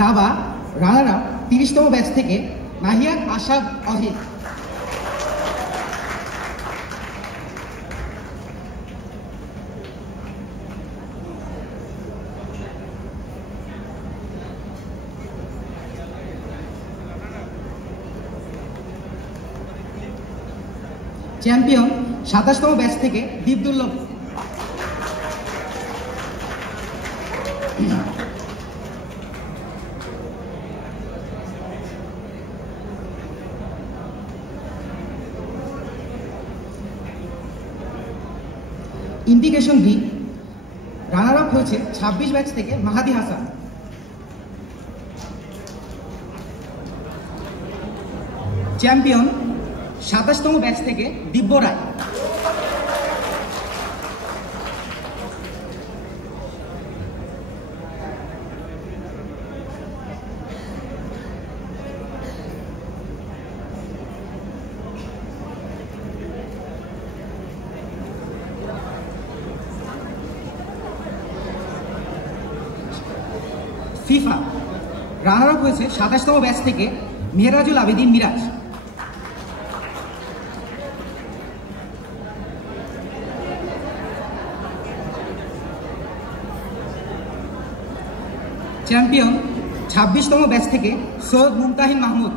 দাবা runner up 30তম batch থেকে নাহিয়ান আশাদ অহিদ। চ্যাম্পিয়ন 27তম ব্যাচ থেকে দীপদুল্লভ। ইন্টিগ্রেশন বি রানার আপ হয়েছে 26 ব্যাচ থেকে মাহাদি হাসান। চ্যাম্পিয়ন 27তম ব্যাচ থেকে দিব্য রায়। ফিফা রানার আপ হয়েছে 27তম ব্যাচ থেকে মেহরাজুল আবেদিন মিরাজ। চ্যাম্পিয়ন 26তম ব্যাচ থেকে সৈয়দ মুমতাহিন মাহমুদ।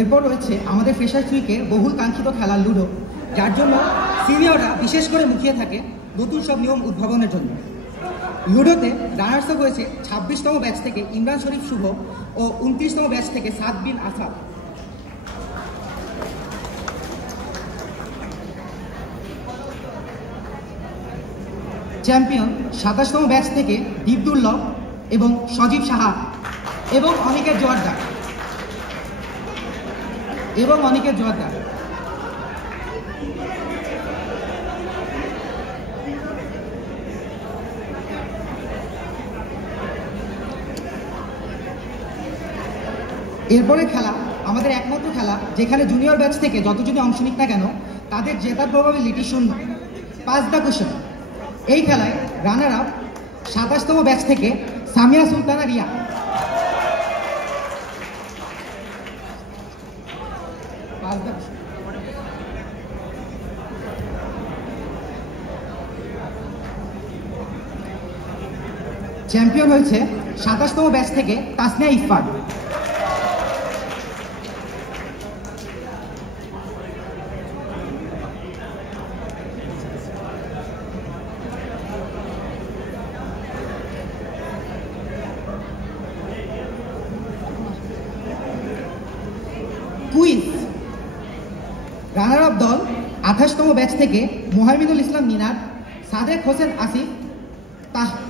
এরপর রয়েছে আমাদের ফ্রেশার্স উইকের বহুল কাঙ্ক্ষিত খেলা লুডো, যার জন্য সিনিয়ররা বিশেষ করে মুখিয়ে থাকে নতুন সব নিয়ম উদ্ভাবনের জন্য। লুডোতে রানার্স আপ হয়েছে 26তম ব্যাচ থেকে ইমরান শরীফ শুভ ও 29তম ব্যাচ থেকে সাদ বিন আসাদ। চ্যাম্পিয়ন 27তম ব্যাচ থেকে দীপদুল্লভ এবং সজীব সাহা এবং অনিকেত জোয়ারদার। এরপরে খেলা আমাদের একমাত্র খেলা যেখানে জুনিয়র ব্যাচ থেকে যতজনই অংশ নিক না কেন তাদের জেতার প্রবাবিলিটি 0। Pass the question. এই খেলায় রানার আপ 27তম ব্যাচ থেকে সামিয়া সুলতানা রিয়া। চ্যাম্পিয়ন হয়েছে 27তম ব্যাচ থেকে তাসনিয়া ইফফান। কুইজ রানার আপ দল 28তম ব্যাচ থেকে মোহাম্মদুল ইসলাম মিনার, সাদেক হোসেন আসিফ,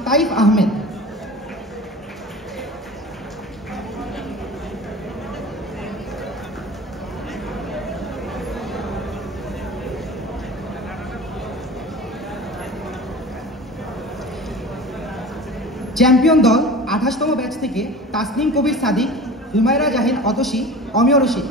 তাইফ আহমেদ। চ্যাম্পিয়ন দল 28তম ব্যাচ থেকে তাসনিম কবির সাদিক, হুমায়রা জাহিন অতসী, অমিয় রশিদ।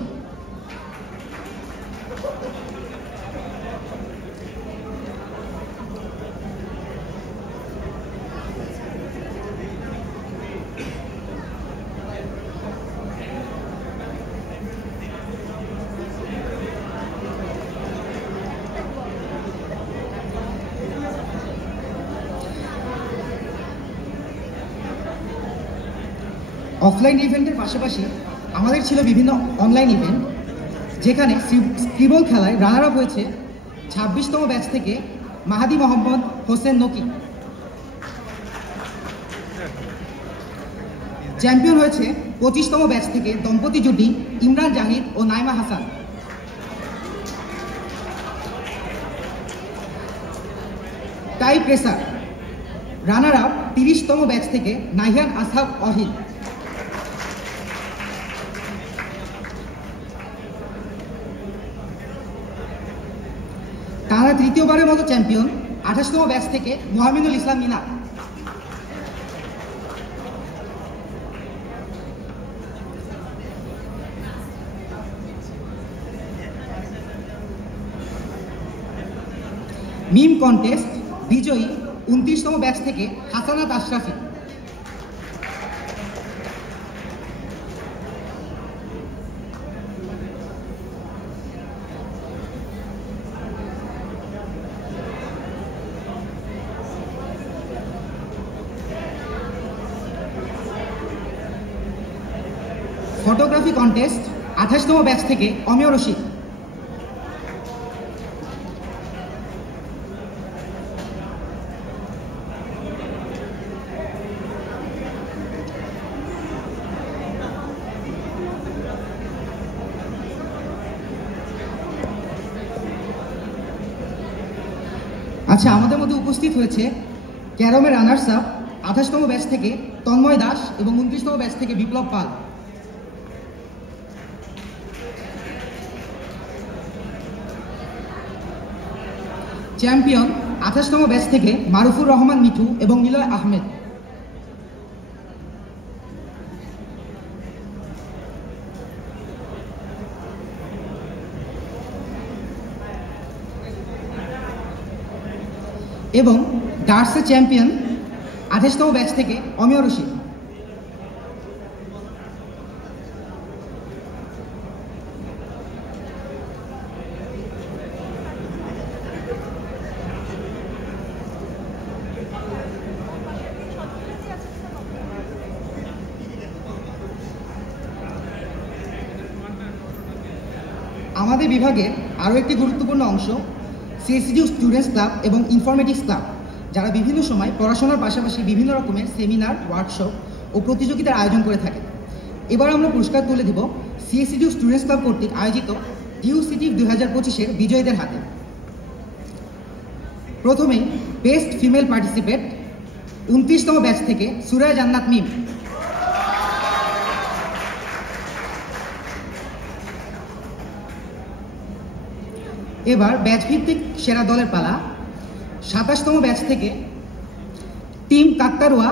অফলাইন ইভেন্টের পাশাপাশি আমাদের ছিল বিভিন্ন অনলাইন ইভেন্ট, যেখানে স্ক্রিবল খেলায় রানার আপ হয়েছে 26তম ব্যাচ থেকে মাহাদি মোহাম্মদ হোসেন নকি। চ্যাম্পিয়ন হয়েছে 25তম ব্যাচ থেকে দম্পতি জুটি ইমরান জাহিদ ও নাইমা হাসান। টাই প্রেসার রানার আপ 30তম ব্যাচ থেকে নাহিয়ান আসাদ অহিদ। তারা তৃতীয়বারের মতো চ্যাম্পিয়ন 28তম ব্যাচ থেকে মোহাম্মদুল ইসলাম মিনা। মিম কন্টেস্ট বিজয়ী 29তম ব্যাচ থেকে হাসানাত আশরাফি। ফটোগ্রাফি কন্টেস্ট 28তম ব্যাচ থেকে অমিয় রশিদ। আচ্ছা, আমাদের মধ্যে উপস্থিত হয়েছে ক্যারমের রানার্স আপ 28তম ব্যাচ থেকে তন্ময় দাস এবং 29তম ব্যাচ থেকে বিপ্লব পাল। চ্যাম্পিয়ন 28তম ব্যাচ থেকে মারুফুর রহমান মিঠু এবং নিলয় আহমেদ। এবং ডার্টসের চ্যাম্পিয়ন 28তম ব্যাচ থেকে অমিয় রশিদ। আমাদের বিভাগের আরও একটি গুরুত্বপূর্ণ অংশ সিএসসিডিউ স্টুডেন্টস ক্লাব এবং ইনফরমেটিক্স ক্লাব, যারা বিভিন্ন সময় পড়াশোনার পাশাপাশি বিভিন্ন রকমের সেমিনার, ওয়ার্কশপ ও প্রতিযোগিতার আয়োজন করে থাকে। এবার আমরা পুরস্কার তুলে দেব সিএসসিডিউ স্টুডেন্টস ক্লাব কর্তৃক আয়োজিত ডিউ সিটি 2025-এর বিজয়ীদের হাতে। প্রথমেই বেস্ট ফিমেল পার্টিসিপেট 29তম ব্যাচ থেকে সুরায়া জান্নাত মিম। এবার ব্যাচ ভিত্তিক সেরা দলের পালা। 27তম ব্যাচ থেকে টিম কাকতারুয়া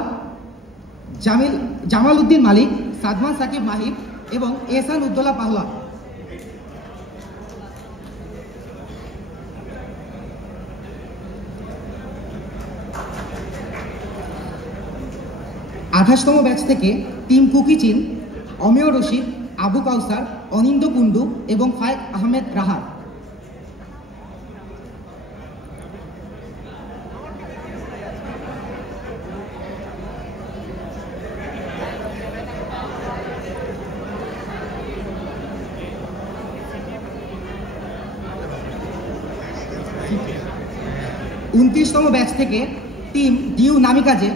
জামাল উদ্দিন মালিক, সাদমান সাকিব মাহিব এবং এহসান উদ্দৌলা পাহলা। 28তম ব্যাচ থেকে টিম কুকিচিন অমিয় রশিদ, আবু কাউসার, অনিন্দ কুন্ডু এবং ফায়েক আহমেদ রাহাত। উনত্রিশতম ব্যাচ থেকে team DU Namikaze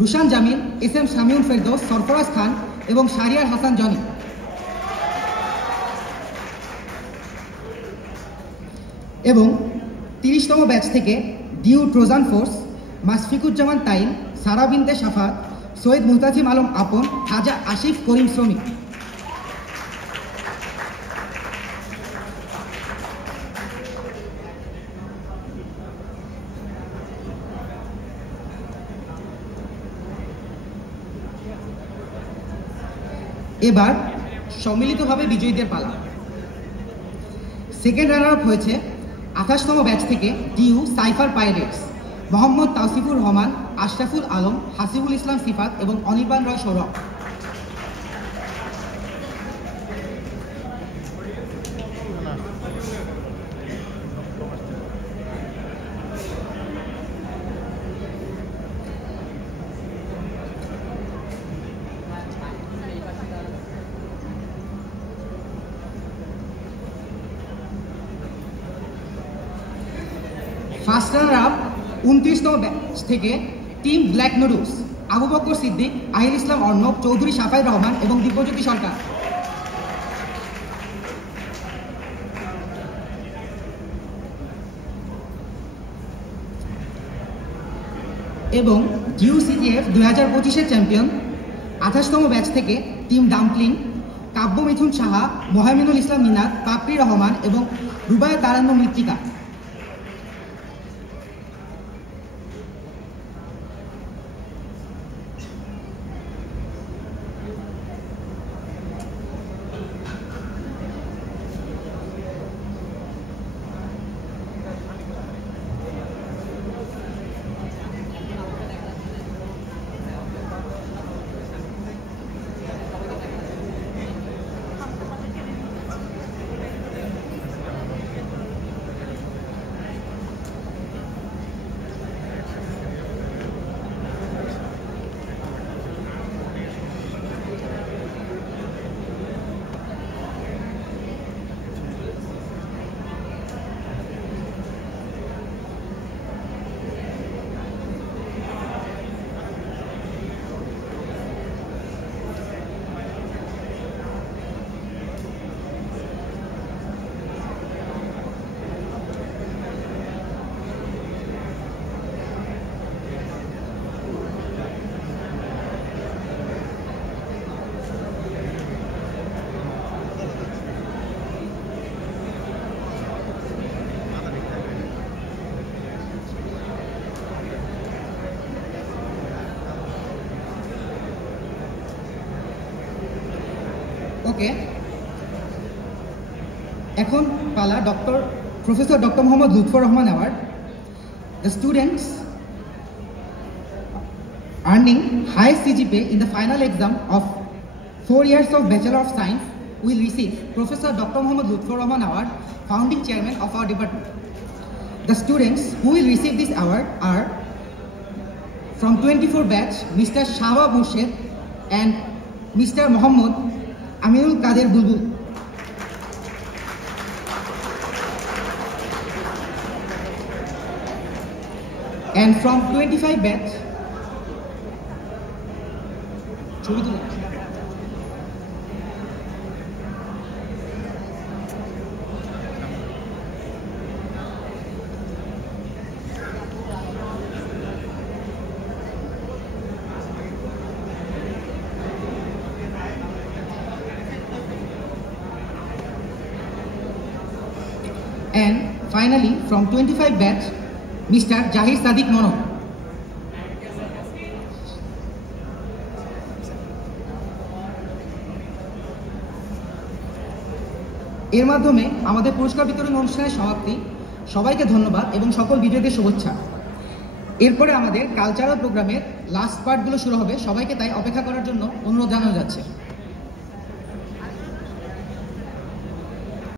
Rushan Jamil, S M Shamiul Ferdous, Sarfaraz Khan এবং শাহরিয়ার হাসান জনি। এবং 30তম ব্যাচ থেকে DU Trojan Force Masfikuzzaman Tain, Sara বিনতে সাফাত, সৈয়দ মুহতাজিম আলম আপন, খাজা আসিফ করিম শ্রমিক। এবার সম্মিলিতভাবে বিজয়ীদের পালা। সেকেন্ড রানার আপ হয়েছে 28তম ব্যাচ থেকে DU Cypher Pirates Mohammad Tawsifur Rahman, Ashraful Alam, Hasibul Islam Sifat এবং Anirban Roy Sourav. First runner up 29তম ব্যাচ থেকে team Black Noodles Abu Bakar Siddique, Ahil Islam Arnab, Chowdhury Safai Rahman এবং দিব্যজ্যোতি সরকার। এবং ডিউ সিটিএফ 2025-এর চ্যাম্পিয়ন 28তম ব্যাচ থেকে টিম ডাম্পলিং কাব্য মিথুন সাহা, মোহামিনুল ইসলাম মিনাত, পাপড়ি রহমান এবং রুবায়া তারান্নম মৃত্তিকা। ওকে, এখন পালা professor doctor Mohammad Lutfor Rahman award. The students earning high CGPA in the final exam of 4 years of Bachelor of Science will receive Professor Dr. Mohammad Lutfur Rahman Award, founding chairman of our department. The students who will receive this award are from 24 batch Mr. Shahwa Murshid and Mr. Mohammad Aminul Kader Bulbul. And from 25 batch and finally from 25 batch Mr. Jahir Sadiq Mono. এর মাধ্যমে আমাদের পুরস্কার বিতরণ অনুষ্ঠানের সমাপ্তি। সবাইকে ধন্যবাদ এবং সকল বিজয়ীদের শুভেচ্ছা। এরপরে আমাদের কালচারাল প্রোগ্রামের লাস্ট পার্টগুলো শুরু হবে, সবাইকে তাই অপেক্ষা করার জন্য অনুরোধ জানানো যাচ্ছে।